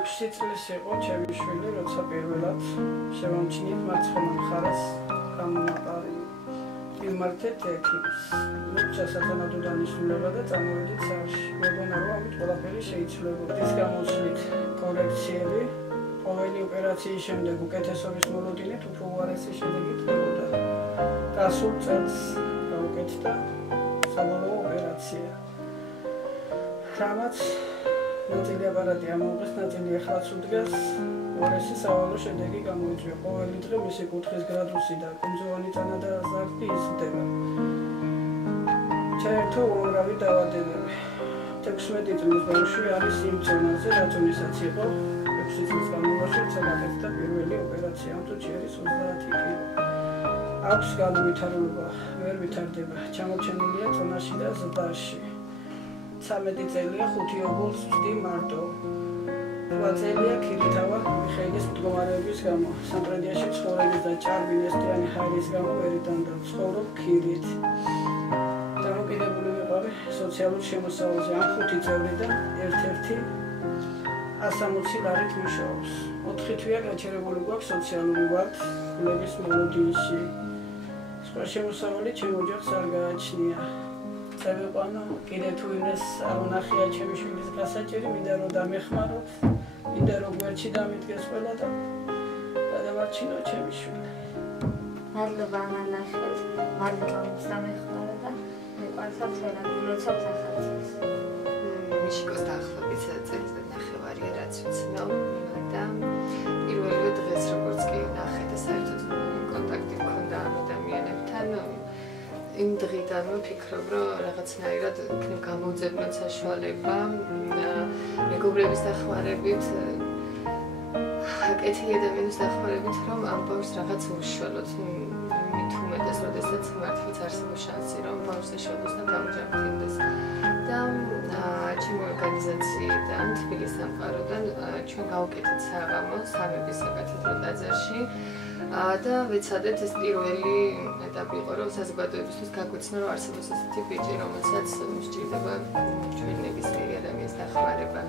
6 წლის იყო ჩემი შვილი, როცა პირველად შევამჩნიეთ მარცხენა მხარეს გამომაყარი. მიმართეთ ექიმს. როცა სათანადო დანიშნულება და წამოვიდით სახლში. მეგონა რომ ამით ყველაფერი შეიცვლებოდა. ის გამოსვლით კორექციები, ყოველი ოპერაციის შემდეგ უკეთესობის მოლოდინით უფრო უარესი შედეგი ტყუოდა. გასულ წელს გაუკეთდა საბოლოო ოპერაცია. რამაც ნაწილი აპარატი ამოუღეს, ნაწილი ახლაც უდგას, უარესი სავალო შედეგი გამოიწვია. ყოველი დღე მისი კუთხის გრადუსი და კუნძოვანი წანა და ზარდი იზრდება. ჩაერთო უამრავი დაავადებები. 16 წლის ბავშვი არის იმ ზონაზე, რაზონისაც იყო 6 წლის განმავლობაში წაგაკეთდა პირველი ოპერაცია, ამ წუთში არის 30 კილო. აქვს განუვითარება, ვერ ვითარდება, ჩამორჩენილია წონაში და ზრდაში. 13 წელია 5 ოღონდ ვწდი მარტო. 8 წელია ქირითავა მიხეილის მდგომარეობის გამო. სამტრედიაში ცხოვრების და ჭარბინესტიანი ჰაერის გამო ვერიტანდა ცხოვრობ ქირით. დამოკიდებული ვიყავი სოციალურ შემოსავალზე. ამ 5 წევრიდან ერთ-ერთი 160 ლარით მუშაობს. 4 თვეა გაჩერებული გვაქვს სოციალური ვართ გულების მოლოდინში. სხვა შემოსავალი ჩემ ოჯახს არ გააჩნია. წევიყვანო, კიდე თუ იმეს არ ვნახია ჩემი შვილის გასაჭერი, მინდა რომ დამეხმაროთ, მინდა რომ გვერდში დამიდგეს ყველა და გადავარჩინო ჩემი შვილი. მადლობა მანახეთ, მადლობა რომ დამეხმარა და მიყვარსათ როცავთ ახალწელს. მიშიკოს დაახლოებით წელს და ნახევარია რაც ვიცნობ და პირველივე დღეს როგორც კი ნახე და საერთოდ კონტაქტი მქონდა ამ ადამიანებთან იმ დღიდან ვფიქრობ, რომ რაღაცნაირად იქნებ გამოუძებნოთ საშუალება მეგობრების დახმარებით, აკეთილი ადამიანის დახმარებით, რომ ამ ბავშვს რაღაც უშველოთ. მით უმეტეს, როდესაც მართლაც არსებობს შანსი, რომ ბავშვს ეშველოსთან დამოჯანმრთელდეს. და ჩემი ორგანიზაციიდან, თბილისის სამყაროდან ჩვენ გავუკეთეთ საღამო სამების საკათედრო ტაძარში. და ვეცადეთ ეს პირველი ეტაპი იყო, რომ საზოგადოებისთვის გაგვეცნო, რომ არსებობს ესეთი ბიჭი, რომელსაც სჭირდება ჩვენ ნებისმიერი ადამიანის დახმარება.